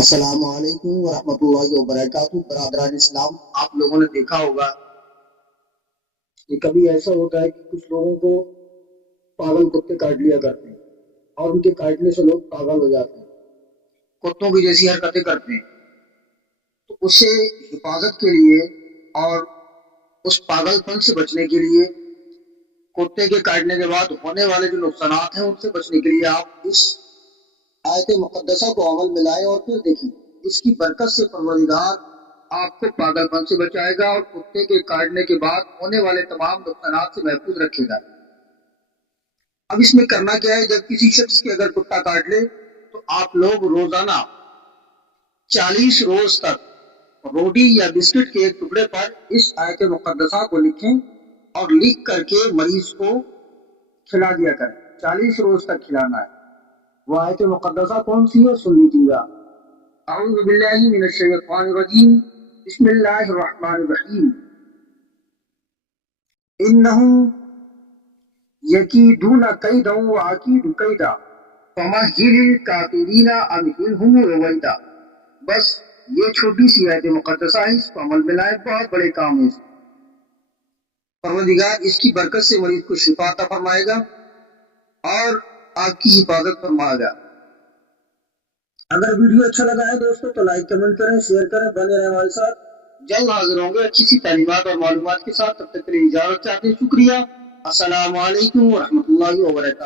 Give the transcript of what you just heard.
السلام علیکم ورحمۃ اللہ وبرکاتہ۔ برادران اسلام، آپ لوگوں نے دیکھا ہوگا کہ کبھی ایسا ہوتا ہے کہ کچھ لوگوں کو پاگل کتے کاٹ لیا کرتے ہیں اور ان کے کاٹنے سے لوگ پاگل ہو جاتے ہیں، کتوں کی جیسی حرکتیں کرتے ہیں۔ تو اس سے حفاظت کے لیے اور اس پاگل پن سے بچنے کے لیے، کتے کے کاٹنے کے بعد ہونے والے جو نقصانات ہیں ان سے بچنے کے لیے آپ اس آیت مقدسہ کو عمل میں لائیں اور پھر دیکھیں، اس کی برکت سے پروردگار آپ کو پاگل پن سے بچائے گا اور کتے کے کاٹنے کے بعد ہونے والے تمام نقصانات سے محفوظ رکھے گا۔ اب اس میں کرنا کیا ہے، جب کسی شخص کے اگر کتا کاٹ لے تو آپ لوگ روزانہ 40 روز تک روٹی یا بسکٹ کے ایک ٹکڑے پر اس آیت مقدسہ کو لکھیں اور لکھ کر کے مریض کو کھلا دیا کریں۔ 40 روز تک کھلانا ہے۔ وہ آیت مقدسہ کون سی ہے، سن لیجیے گا۔ اعوذ باللہ من الشیطان الرجیم، بسم اللہ الرحمن الرحیم۔ انہم یکیدون کیدا واکید کیدا فمہل الکافرین امہلہم رویدا۔ بس یہ چھوٹی سی آیت مقدسہ ہے، اس کو عمل میں لائیں، بہت بڑے کام ہے۔ پروردگار اس کی برکت سے مریض کو شفا عطا فرمائے گا اور آپ کی حفاظت فرمائے گا۔ اگر ویڈیو اچھا لگا ہے دوستو تو لائک کمنٹ کریں، شیئر کریں، بنے رہیں ہمارے ساتھ۔ جلد حاضر ہوں گے اچھی سی تعلیمات اور معلومات کے ساتھ، تب تک کے لیے اجازت چاہتے ہیں۔ شکریہ۔ السلام علیکم ورحمۃ اللہ وبرکاتہ۔